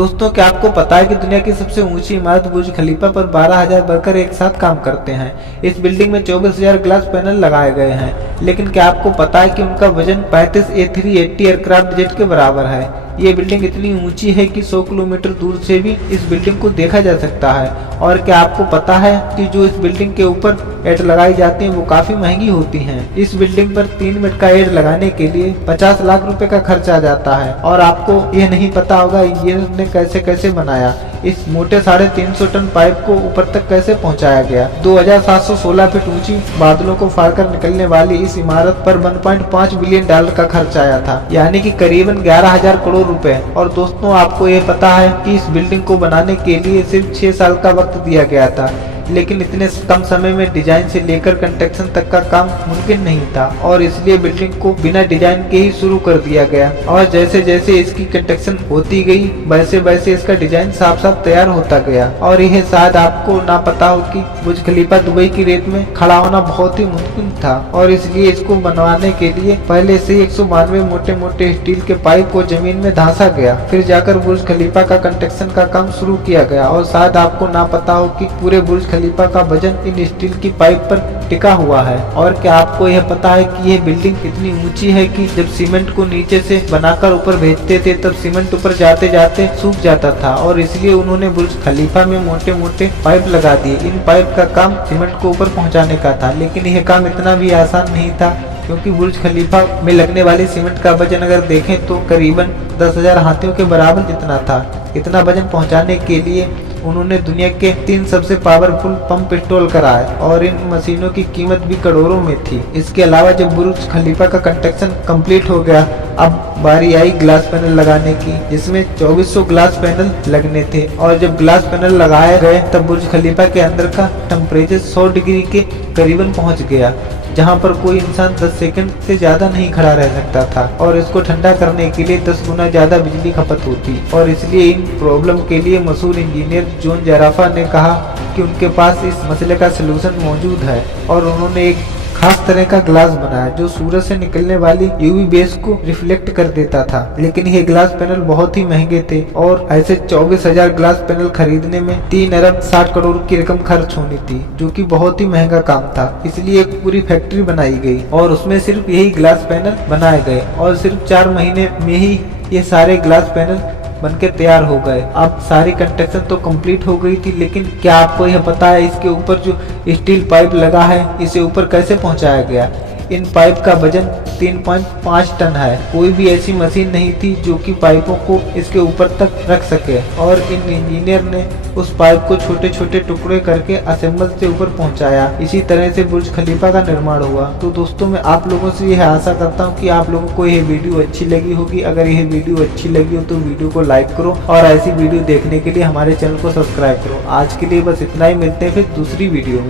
दोस्तों, क्या आपको पता है कि दुनिया की सबसे ऊंची इमारत बुर्ज खलीफा पर 12,000 वर्कर एक साथ काम करते हैं। इस बिल्डिंग में 24,000 ग्लास पैनल लगाए गए हैं। लेकिन क्या आपको पता है कि उनका वजन 35 A380 एयरक्राफ्ट जेट के बराबर है। ये बिल्डिंग इतनी ऊंची है कि 100 किलोमीटर दूर से भी इस बिल्डिंग को देखा जा सकता है। और क्या आपको पता है कि जो इस बिल्डिंग के ऊपर एड लगाई जाती हैं वो काफी महंगी होती हैं। इस बिल्डिंग पर 3 मिनट का एड लगाने के लिए 50 लाख रुपए का खर्च आ जाता है। और आपको यह नहीं पता होगा इंजीनियर ने कैसे कैसे बनाया, इस मोटे 350 टन पाइप को ऊपर तक कैसे पहुंचाया गया। 2716 फीट ऊंची बादलों को फाड़कर निकलने वाली इस इमारत पर 1.5 बिलियन डॉलर का खर्च आया था, यानी कि करीबन 11,000 करोड़ रुपए। और दोस्तों, आपको ये पता है कि इस बिल्डिंग को बनाने के लिए सिर्फ 6 साल का वक्त दिया गया था। लेकिन इतने कम समय में डिजाइन से लेकर कंस्ट्रक्शन तक का काम मुमकिन नहीं था, और इसलिए बिल्डिंग को बिना डिजाइन के ही शुरू कर दिया गया। और जैसे जैसे इसकी कंस्ट्रक्शन होती गई वैसे वैसे इसका डिजाइन साफ साफ तैयार होता गया। और यह शायद आपको ना पता हो कि बुर्ज खलीफा दुबई की रेत में खड़ा होना बहुत ही मुमकिन था, और इसलिए इसको बनवाने के लिए पहले से 192 मोटे मोटे स्टील के पाइप को जमीन में धंसा गया। फिर जाकर बुर्ज खलीफा का कंस्ट्रक्शन का काम शुरू किया गया। और शायद आपको ना पता हो कि पूरे बुर्ज खलीफा का वजन इन स्टील की पाइप पर टिका हुआ है। और क्या आपको यह पता है कि यह बिल्डिंग इतनी ऊंची है कि जब सीमेंट को नीचे से बनाकर ऊपर भेजते थे तब सीमेंट ऊपर जाते जाते सूख जाता था, और इसलिए उन्होंने बुर्ज खलीफा में मोटे मोटे पाइप लगा दिए। इन पाइप का काम सीमेंट को ऊपर पहुंचाने का था, लेकिन यह काम इतना भी आसान नहीं था, क्योंकि बुर्ज खलीफा में लगने वाली सीमेंट का वजन अगर देखें तो करीबन 10,000 हाथियों के बराबर जितना था। इतना वजन पहुंचाने के लिए उन्होंने दुनिया के 3 सबसे पावरफुल पंप इंस्टॉल कराए, और इन मशीनों की कीमत भी करोड़ों में थी। इसके अलावा जब बुर्ज खलीफा का कंस्ट्रक्शन कंप्लीट हो गया, अब बारी आई ग्लास पैनल लगाने की, जिसमें 2400 ग्लास पैनल लगने थे। और जब ग्लास पैनल लगाए गए तब बुर्ज खलीफा के अंदर का टेम्परेचर 100 डिग्री के करीबन पहुंच गया, जहां पर कोई इंसान 10 सेकंड से ज्यादा नहीं खड़ा रह सकता था। और इसको ठंडा करने के लिए 10 गुना ज्यादा बिजली खपत होती। और इसलिए इन प्रॉब्लम के लिए मशहूर इंजीनियर जॉन जराफा ने कहा कि उनके पास इस मसले का सलूशन मौजूद है, और उन्होंने एक खास तरह का ग्लास बनाया जो सूरज से निकलने वाली यूवी बेस को रिफ्लेक्ट कर देता था। लेकिन ये ग्लास पैनल बहुत ही महंगे थे, और ऐसे 24,000 ग्लास पैनल खरीदने में 3 अरब 60 करोड़ की रकम खर्च होनी थी, जो कि बहुत ही महंगा काम था। इसलिए एक पूरी फैक्ट्री बनाई गई और उसमें सिर्फ यही ग्लास पैनल बनाए गए, और सिर्फ 4 महीने में ही ये सारे ग्लास पैनल बनके तैयार हो गए। अब सारी कंस्ट्रक्शन तो कंप्लीट हो गई थी, लेकिन क्या आपको यह पता है इसके ऊपर जो स्टील पाइप लगा है इसे ऊपर कैसे पहुंचाया गया। इन पाइप का वजन 3.5 टन है। कोई भी ऐसी मशीन नहीं थी जो कि पाइपों को इसके ऊपर तक रख सके, और इन इंजीनियर ने उस पाइप को छोटे छोटे टुकड़े करके असेंबल से ऊपर पहुंचाया। इसी तरह से बुर्ज खलीफा का निर्माण हुआ। तो दोस्तों, मैं आप लोगों से यह आशा करता हूं कि आप लोगों को यह वीडियो अच्छी लगी होगी। अगर यह वीडियो अच्छी लगी हो तो वीडियो को लाइक करो, और ऐसी वीडियो देखने के लिए हमारे चैनल को सब्सक्राइब करो। आज के लिए बस इतना ही, मिलते हैं फिर दूसरी वीडियो में।